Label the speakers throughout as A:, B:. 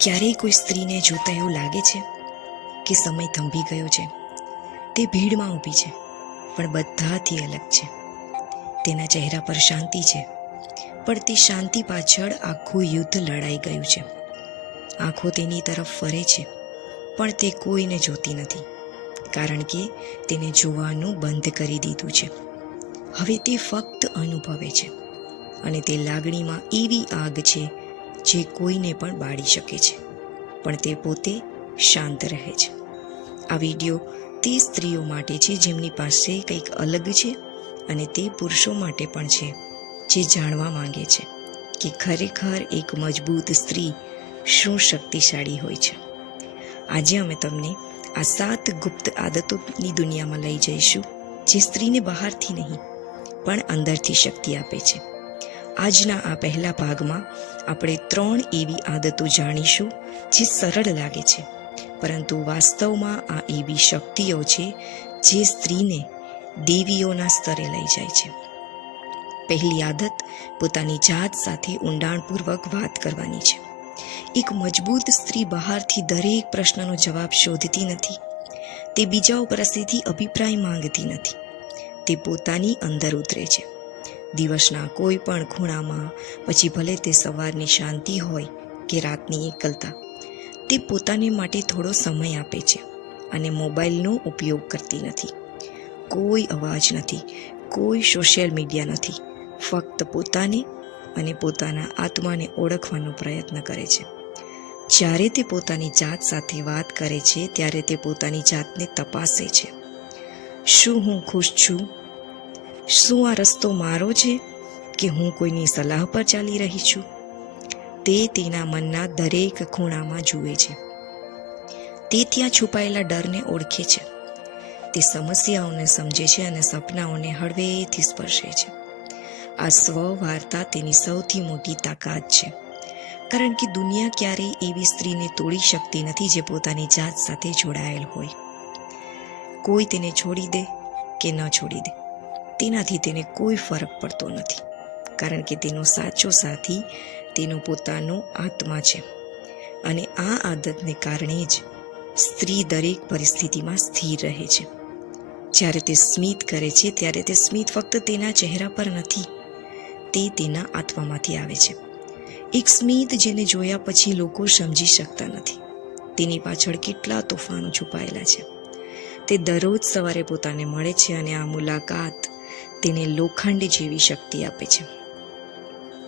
A: ક્યારેય કોઈ સ્ત્રીને જોતા એવું લાગે છે કે સમય થંભી ગયો છે? તે ભીડમાં ઊભી છે, પણ બધાથી અલગ છે. તેના ચહેરા પર શાંતિ છે, પણ તે શાંતિ પાછળ આખું યુદ્ધ લડાઈ ગયું છે. આંખો તેની તરફ ફરે છે, પણ તે કોઈને જોતી નથી, કારણ કે તેને જોવાનું બંધ કરી દીધું છે. હવે તે ફક્ત અનુભવે છે અને તે લાગણીમાં એવી આગ છે જે કોઈને પણ બાળી શકે છે. પણ તે પોતે શાંત રહે છે. આ વીડિયો તે સ્ત્રીઓ માટે છે જેમની પાસે કંઈક અલગ છે અને તે પુરુષો માટે પણ છે જે જાણવા માંગે છે કે ખરેખર એક મજબૂત સ્ત્રી શું શક્તિશાળી હોય છે. આજે અમે તમને આ સાત ગુપ્ત આદતોની દુનિયામાં લઈ જઈશું જે સ્ત્રીને બહારથી નહીં, પણ અંદરથી શક્તિ આપે છે. આજના આ પહેલા ભાગમાં આપણે ત્રણ એવી આદતો જાણીશું જે સરળ લાગે છે, પરંતુ વાસ્તવમાં આ એવી શક્તિઓ છે જે સ્ત્રીને દેવીઓના સ્તરે લઈ જાય છે. પહેલી આદત પોતાની જાત સાથે ઊંડાણપૂર્વક વાત કરવાની છે. એક મજબૂત સ્ત્રી બહારથી દરેક પ્રશ્નનો જવાબ શોધતી નથી. તે બીજાઓ પાસેથી અભિપ્રાય માંગતી નથી. તે પોતાની અંદર ઉતરે છે. દિવસના કોઈ પણ ખૂણામાં, પછી ભલે તે સવારની શાંતિ હોય કે રાતની એકલતા, તે પોતાને માટે થોડો સમય આપે છે અને મોબાઈલનો ઉપયોગ કરતી નથી. કોઈ અવાજ નથી, કોઈ સોશિયલ મીડિયા નથી, ફક્ત પોતાને અને પોતાના આત્માને ઓળખવાનો પ્રયત્ન કરે છે. જ્યારે તે પોતાની જાત સાથે વાત કરે છે, ત્યારે તે પોતાની જાતને તપાસે છે. શું હું ખુશ છું? શું આ રસ્તો મારો છે કે હું કોઈની સલાહ પર ચાલી રહી છું? તે તેના મનના દરેક ખૂણામાં જુએ છે. તે ત્યાં છુપાયેલા ડરને ઓળખે છે. તે સમસ્યાઓને સમજે છે અને સપનાઓને હળવેથી સ્પર્શે છે. આ સ્વ વાર્તા તેની સૌથી મોટી તાકાત છે. કારણ કે દુનિયા ક્યારેય એવી સ્ત્રીને તોડી શકતી નથી જે પોતાની જાત સાથે જોડાયેલ હોય. કોઈ તેને છોડી દે કે ન છોડી દે. તેનાથી તેને કોઈ ફરક પડતો નથી, કારણ કે તેનો સાચો સાથી તેનો પોતાનો આત્મા છે અને આ આદતને કારણે જ સ્ત્રી દરેક પરિસ્થિતિમાં સ્થિર રહે છે. જ્યારે તે સ્મિત કરે છે, ત્યારે તે સ્મિત ફક્ત તેના ચહેરા પર નથી, તે તેના આત્મામાંથી આવે છે. એક સ્મિત જેને જોયા પછી લોકો સમજી શકતા નથી. તેની પાછળ કેટલા તોફાનો છુપાયેલા છે. તે દરરોજ સવારે પોતાને મળે છે અને આ મુલાકાત તેને લોખંડ જેવી શક્તિ આપે છે.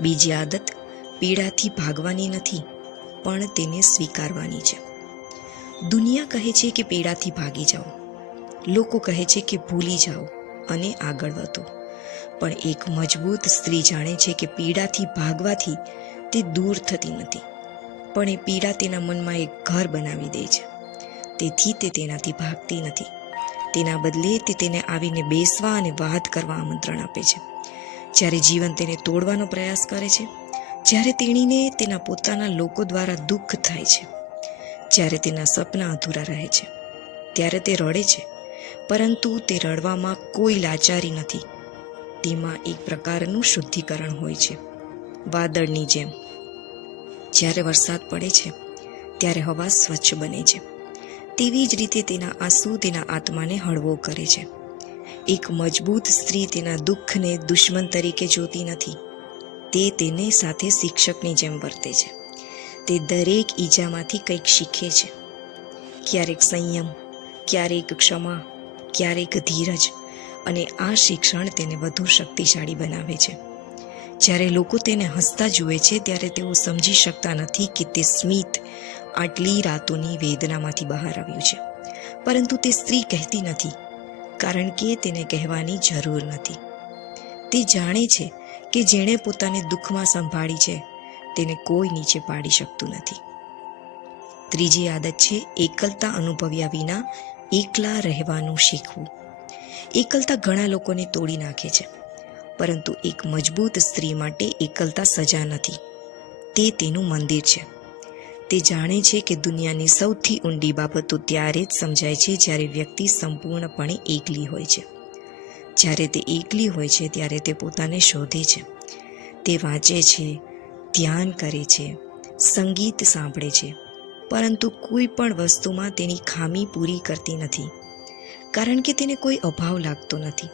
A: બીજી આદત પીડાથી ભાગવાની નથી, પણ તેને સ્વીકારવાની છે. દુનિયા કહે છે કે પીડાથી ભાગી જાઓ. લોકો કહે છે કે ભૂલી જાઓ અને આગળ વધો. પણ એક મજબૂત સ્ત્રી જાણે છે કે પીડાથી ભાગવાથી તે દૂર થતી નથી, પણ એ પીડા તેના મનમાં એક ઘર બનાવી દે છે. તેથી તે તેનાથી ભાગતી નથી. તેના બદલે તે તેને આવીને બેસવા અને વાત કરવા આમંત્રણ આપે છે. જ્યારે જીવન તેને તોડવાનો પ્રયાસ કરે છે, જ્યારે તેણીને તેના પોતાના લોકો દ્વારા દુઃખ થાય છે, જ્યારે તેના સપના અધૂરા રહે છે, ત્યારે તે રડે છે. પરંતુ તે રડવામાં કોઈ લાચારી નથી. તેમાં એક પ્રકારનું શુદ્ધિકરણ હોય છે, વાદળની જેમ. જ્યારે વરસાદ પડે છે, ત્યારે હવા સ્વચ્છ બને છે. તેવી જ રીતે તેના આંસુ તેના આત્માને હળવો કરે છે. એક મજબૂત સ્ત્રી તેના દુઃખને દુશ્મન તરીકે જોતી નથી. તે તેને સાથે શિક્ષકની જેમ વર્તે છે. તે દરેક ઈજામાંથી કંઈક શીખે છે. ક્યારેક સંયમ, ક્યારેક ક્ષમા, ક્યારેક ધીરજ અને આ શિક્ષણ તેને વધુ શક્તિશાળી બનાવે છે. જ્યારે લોકો તેને હસતા જુએ છે, ત્યારે તેઓ સમજી શકતા નથી કે તે સ્મિત આટલી રાતોની વેદનામાંથી બહાર આવ્યું છે. પરંતુ તે સ્ત્રી કહેતી નથી, કારણ કે તેને કહેવાની જરૂર નથી. તે જાણે છે કે જેણે પોતાને દુઃખમાં સંભાળી છે, તેને કોઈ નીચે પાડી શકતું નથી. ત્રીજી આદત છે એકલતા અનુભવ્યા વિના એકલા રહેવાનું શીખવું. એકલતા ઘણા લોકોને તોડી નાખે છે, પરંતુ એક મજબૂત સ્ત્રી માટે એકલતા સજા નથી. તે તેનું મંદિર છે. તે જાણે છે કે દુનિયાની સૌથી ઊંડી બાબતો ત્યારે જ સમજાય છે જ્યારે વ્યક્તિ સંપૂર્ણપણે એકલી હોય છે. જ્યારે તે એકલી હોય છે ત્યારે તે પોતાને શોધે છે. તે વાંચે છે, ધ્યાન કરે છે, સંગીત સાંભળે છે, પરંતુ કોઈ પણ વસ્તુમાં તેની ખામી પૂરી કરતી નથી, કારણ કે તેને કોઈ અભાવ લાગતો નથી.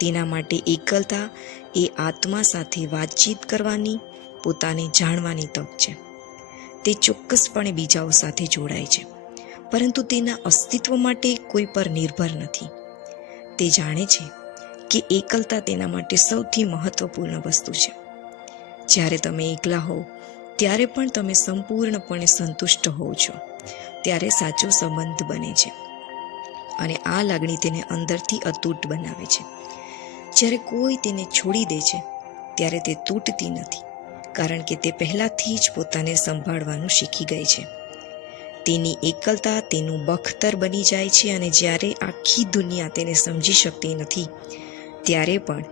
A: તેના માટે એકલતા એ આત્મા સાથે વાતચીત કરવાની, પોતાને જાણવાની તક છે. તે ચોક્કસપણે બીજાઓ સાથે જોડાય છે. પરંતુ તેના અસ્તિત્વ માટે કોઈ પર નિર્ભર નથી. તે જાણે છે કે એકલતા તેના માટે સૌથી મહત્વપૂર્ણ વસ્તુ છે. જ્યારે તમે એકલા હો ત્યારે પણ તમે સંપૂર્ણપણે સંતુષ્ટ હોવ છો. ત્યારે સાચો સંબંધ બને છે. અને આ લાગણી તેને અંદરથી અતૂટ બનાવે છે. જ્યારે કોઈ તેને છોડી દે છે, ત્યારે તે તૂટતી નથી. કારણ કે તે પહેલાંથી જ પોતાને સંભાળવાનું શીખી ગઈ છે. તેની એકલતા, તેનું બખતર બની જાય છે અને જ્યારે આખી દુનિયા તેને સમજી શકતી નથી, ત્યારે પણ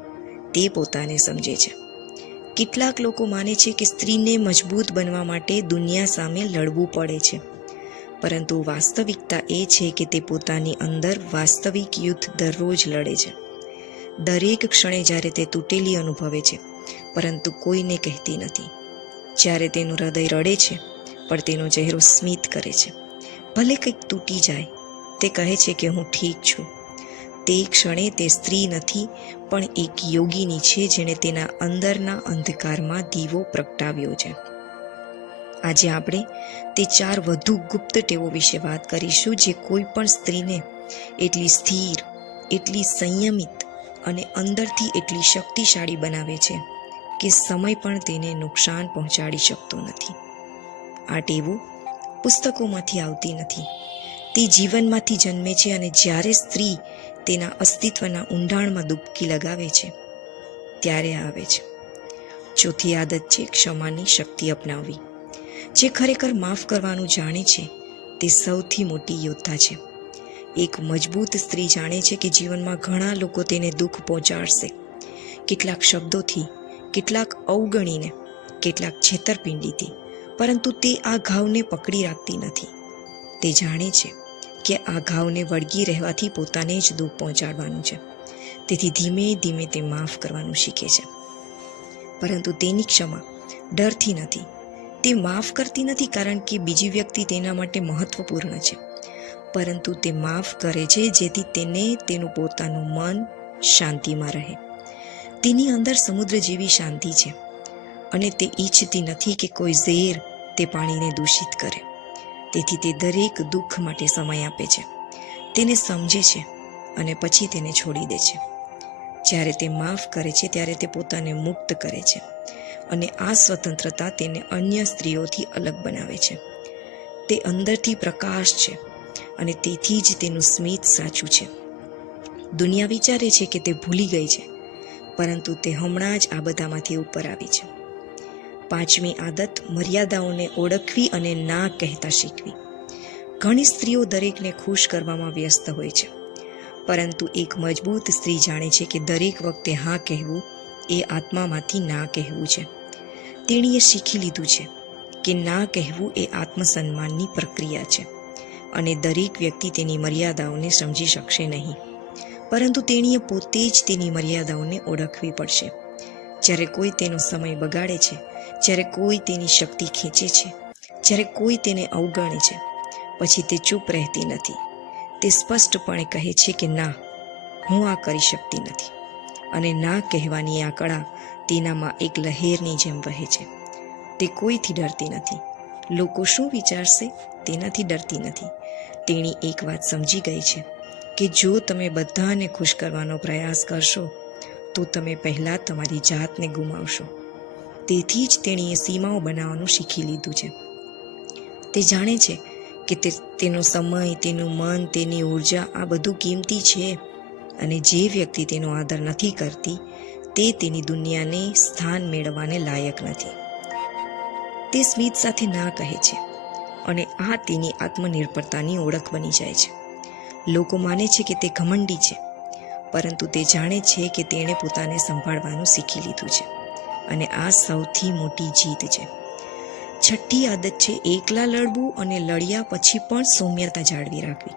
A: તે પોતાને સમજે છે. કેટલાક લોકો માને છે કે સ્ત્રીને મજબૂત બનવા માટે દુનિયા સામે લડવું પડે છે. પરંતુ વાસ્તવિકતા એ છે કે તે પોતાની અંદર વાસ્તવિક યુદ્ધ દરરોજ લડે છે. દરેક ક્ષણે જ્યારે તે તૂટેલી અનુભવે છે પરંતુ કોઈને કહેતી નથી. જ્યારે તેનું હૃદય રડે છે, પણ તેનો ચહેરો સ્મિત કરે છે. ભલે કંઈક તૂટી જાય, તે કહે છે કે હું ઠીક છું. તે ક્ષણે તે સ્ત્રી નથી, પણ એક યોગીની છે જેણે તેના અંદરના અંધકારમાં દીવો પ્રગટાવ્યો છે. આજે આપણે તે ચાર વધુ ગુપ્ત ટેવો વિશે વાત કરીશું જે કોઈ પણ સ્ત્રીને એટલી સ્થિર, એટલી સંયમિત અને અંદરથી એટલી શક્તિશાળી બનાવે છે. કે સમય પણ તેને નુકસાન પહોંચાડી શકતો નથી. આ ટેવો પુસ્તકોમાંથી આવતી નથી. તે જીવનમાંથી જન્મે છે અને જ્યારે સ્ત્રી તેના અસ્તિત્વના ઊંડાણમાં ડૂબકી લગાવે છે, ત્યારે આવે છે. ચોથી આદત છે ક્ષમાની શક્તિ અપનાવવી. જે ખરેખર માફ કરવાનું જાણે છે, તે સૌથી મોટી યોદ્ધા છે. એક મજબૂત સ્ત્રી જાણે છે કે જીવનમાં ઘણા લોકો તેને દુઃખ પહોંચાડશે. કેટલાક શબ્દોથી કેટલાક અવગણીને, કેટલાક છેતરપિંડીથી, પરંતુ તે આ ઘાવને પકડી રાખતી નથી. તે જાણે છે કે આ ઘાવને વળગી રહેવાથી પોતાને જ દુઃખ પહોંચાડવાનું છે. તેથી ધીમે ધીમે તે માફ કરવાનું શીખે છે. પરંતુ તેની ક્ષમા ડરથી નથી. તે માફ કરતી નથી કારણ કે બીજી વ્યક્તિ તેના માટે મહત્વપૂર્ણ છે. પરંતુ તે માફ કરે છે જેથી તેને તેનું પોતાનું મન શાંતિમાં રહે. તેની અંદર સમુદ્ર જેવી શાંતિ છે અને તે ઈચ્છતી નથી કે કોઈ ઝેર તે પાણીને દૂષિત કરે. તેથી તે દરેક દુઃખ માટે સમય આપે છે. તેને સમજે છે અને પછી તેને છોડી દે છે. જ્યારે તે માફ કરે છે, ત્યારે તે પોતાને મુક્ત કરે છે અને આ સ્વતંત્રતા તેને અન્ય સ્ત્રીઓથી અલગ બનાવે છે. તે અંદરથી પ્રકાશ છે અને તેથી જ તેનું સ્મિત સાચું છે. દુનિયા વિચારે છે કે તે ભૂલી ગઈ છે પરંતુ તે હમણાં જ આ બધામાંથી ઉપર આવી છે. પાંચમી આદત, મર્યાદાઓને ઓળખવી અને ના કહેતા શીખવી. ઘણી સ્ત્રીઓ દરેકને ખુશ કરવામાં વ્યસ્ત હોય છે. પરંતુ એક મજબૂત સ્ત્રી જાણે છે કે દરેક વખતે હા કહેવું એ આત્મામાંથી ના કહેવું છે. તેણીએ શીખી લીધું છે કે ના કહેવું એ આત્મસન્માનની પ્રક્રિયા છે અને દરેક વ્યક્તિ તેની મર્યાદાઓને સમજી શકશે નહીં. પરંતુ તેણીએ પોતે જ તેની મર્યાદાઓને ઓળખવી પડશે. જ્યારે કોઈ તેનો સમય બગાડે છે, જ્યારે કોઈ તેની શક્તિ ખેંચે છે, જ્યારે કોઈ તેને અવગણે છે, પછી તે ચૂપ રહેતી નથી. તે સ્પષ્ટપણે કહે છે કે ના, હું આ કરી શકતી નથી. અને ના કહેવાની આ કળા તેનામાં એક લહેરની જેમ વહે છે. તે કોઈથી ડરતી નથી. લોકો શું વિચારશે તેનાથી ડરતી નથી. તેણી એક વાત સમજી ગઈ છે. કે જો તમે બધાને ખુશ કરવાનો પ્રયાસ કરશો, તો તમે પહેલાં તમારી જાતને ગુમાવશો. તેથી જ તેણીએ સીમાઓ બનાવવાનું શીખી લીધું છે. તે જાણે છે કે તે, તેનો સમય, તેનું મન, તેની ઊર્જા આ બધું કિંમતી છે અને જે વ્યક્તિ તેનો આદર નથી કરતી, તે તેની દુનિયાને સ્થાન મેળવવાને લાયક નથી. તે સ્મિત સાથે ના કહે છે અને આ તેની આત્મનિર્ભરતાની ઓળખ બની જાય છે. લોકો માને છે કે તે ઘમંડી છે, પરંતુ તે જાણે છે કે તેણે પોતાને સંભાળવાનું શીખી લીધું છે અને આ સૌથી મોટી જીત છે. છઠ્ઠી આદત છે એકલા લડવું અને લડ્યા પછી પણ સૌમ્યતા જાળવી રાખવી.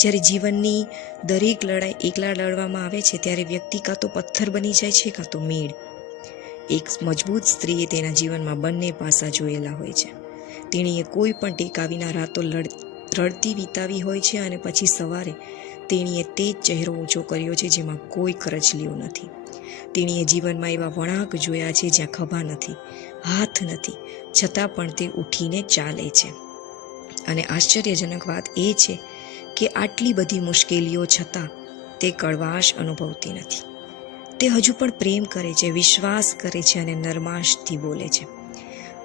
A: જ્યારે જીવનની દરેક લડાઈ એકલા લડવામાં આવે છે, ત્યારે વ્યક્તિ કાં તો પથ્થર બની જાય છે, કાં તો મેળ. એક મજબૂત સ્ત્રીએ તેના જીવનમાં બંને પાસા જોયેલા હોય છે. તેણીએ કોઈ પણ ટેકા વિના રાતો લડ રડતી વિતાવી હોય છે અને પછી સવારે તેણીએ તે જ ચહેરો ઊંચો કર્યો છે જેમાં કોઈ કરચલીઓ નથી. તેણીએ જીવનમાં એવા વળાંક જોયા છે જ્યાં ખભા નથી, હાથ નથી, છતાં પણ તે ઉઠીને ચાલે છે. અને આશ્ચર્યજનક વાત એ છે કે આટલી બધી મુશ્કેલીઓ છતાં તે કડવાશ અનુભવતી નથી. તે હજુ પણ પ્રેમ કરે છે, વિશ્વાસ કરે છે અને નરમાશથી બોલે છે.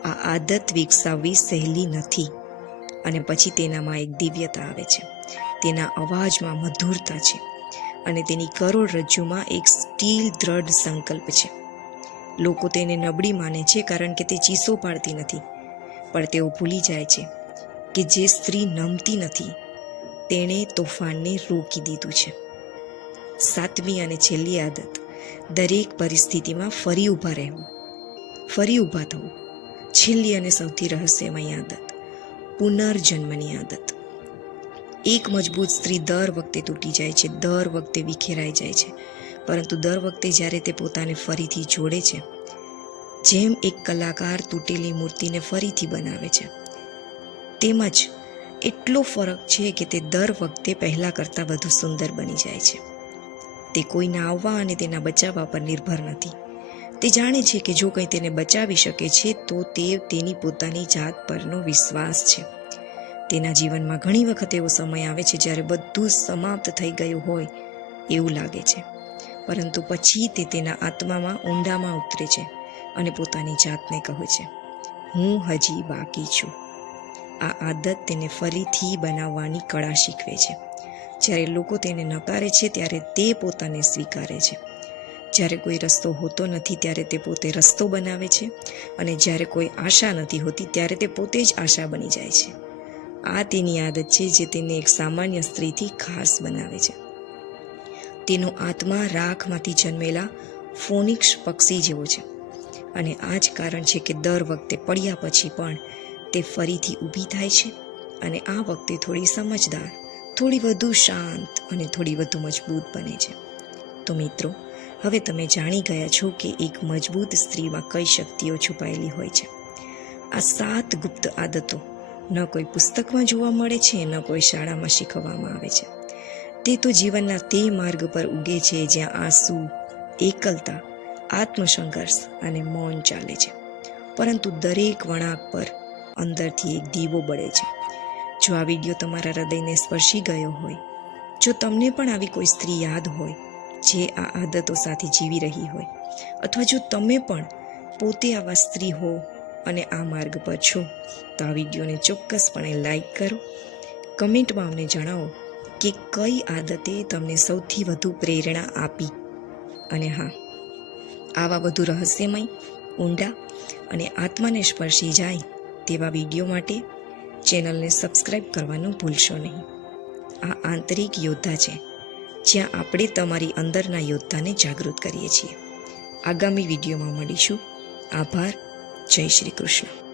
A: આ આદત વિકસાવવી સહેલી નથી. અને પછી તેનામાં એક દિવ્યતા આવે છે. તેના અવાજમાં મધુરતા છે અને તેની કરોડરજ્જુમાં એક સ્ટીલ દ્રઢ સંકલ્પ છે. લોકો તેને નબળી માને છે કારણ કે તે ચીસો પાડતી નથી. પણ તેઓ ભૂલી જાય છે કે જે સ્ત્રી નમતી નથી, તેણે તોફાનને રોકી દીધું છે. સાતમી અને છેલ્લી આદત. દરેક પરિસ્થિતિમાં ફરી ઊભા રહેવું. ફરી ઊભા થવું. છેલ્લી અને સૌથી રહસ્યમય આદત. પુનર્જન્મની આદત. એક મજબૂત સ્ત્રી દર વખતે તૂટી જાય છે, દર વખતે વિખેરાઈ જાય છે. પરંતુ દર વખતે જ્યારે તે પોતાને ફરીથી જોડે છે, જેમ એક કલાકાર તૂટેલી મૂર્તિને ફરીથી બનાવે છે, તેમજ એટલો ફરક છે કે તે દર વખતે પહેલાં કરતાં વધુ સુંદર બની જાય છે. તે કોઈના આવવા અને તેના બચાવવા પર નિર્ભર નથી. તે જાણે છે કે જો કંઈ તેને બચાવી શકે છે, તો તે તેની પોતાની જાત પરનો વિશ્વાસ છે. તેના જીવનમાં ઘણી વખત એવો સમય આવે છે જ્યારે બધું સમાપ્ત થઈ ગયું હોય એવું લાગે છે. પરંતુ પછી તે તેના આત્મામાં ઊંડામાં ઉતરે છે અને પોતાની જાતને કહે છે, હું હજી બાકી છું. આ આદત તેને ફરીથી બનાવવાની કળા શીખવે છે. જ્યારે લોકો તેને નકારે છે, ત્યારે તે પોતાને સ્વીકારે છે. જ્યારે કોઈ રસ્તો હોતો નથી, ત્યારે તે પોતે રસ્તો બનાવે છે અને જ્યારે કોઈ આશા નથી હોતી, ત્યારે તે પોતે જ આશા બની જાય છે. આ તેની આદત છે જે તેને એક સામાન્ય સ્ત્રીથી ખાસ બનાવે છે. તેનો આત્મા રાખમાંથી જન્મેલા ફોનિક્સ પક્ષી જેવો છે અને આ જ કારણ છે કે દર વખતે પડ્યા પછી પણ તે ફરીથી ઊભી થાય છે અને આ વખતે થોડી સમજદાર, થોડી વધુ શાંત અને થોડી વધુ મજબૂત બને છે. તો મિત્રો હવે તમે જાણી ગયા છો કે એક મજબૂત સ્ત્રીમાં કઈ શક્તિઓ છુપાયેલી હોય છે. આ સાત ગુપ્ત આદતો ન કોઈ પુસ્તકમાં જોવા મળે છે, ન કોઈ શાળામાં શીખવવામાં આવે છે. તે તો જીવનના તે માર્ગ પર ઉગે છે જ્યાં આંસુ, એકલતા, આત્મસંઘર્ષ અને મૌન ચાલે છે. પરંતુ દરેક વળાંક પર અંદરથી એક દીવો બળે છે. જો આ વીડિયો તમારા હૃદયને સ્પર્શી ગયો હોય, જો તમને પણ આવી કોઈ સ્ત્રી યાદ હોય જે આ આદતો સાથે જીવી રહી હોય, અથવા જો તમે પણ પોતે આવા સ્ત્રી હો અને આ માર્ગ પર છો, તો આ વિડીયોને ચોક્કસપણે લાઈક કરો, કમેન્ટમાં અમને જણાવો કે કઈ આદતે તમને સૌથી વધુ પ્રેરણા આપી. અને હા, આવા વધુ રહસ્યમય, ઊંડા અને આત્માને સ્પર્શી જાય તેવા વીડિયો માટે ચેનલને સબસ્ક્રાઈબ કરવાનું ભૂલશો નહીં. આ આંતરિક યોદ્ધા છે. જ્યાં આપણે તમારી અંદરના યોદ્ધાને જાગૃત કરીએ છીએ. આગામી વિડીયોમાં મળીશું. આભાર. જય શ્રી કૃષ્ણ.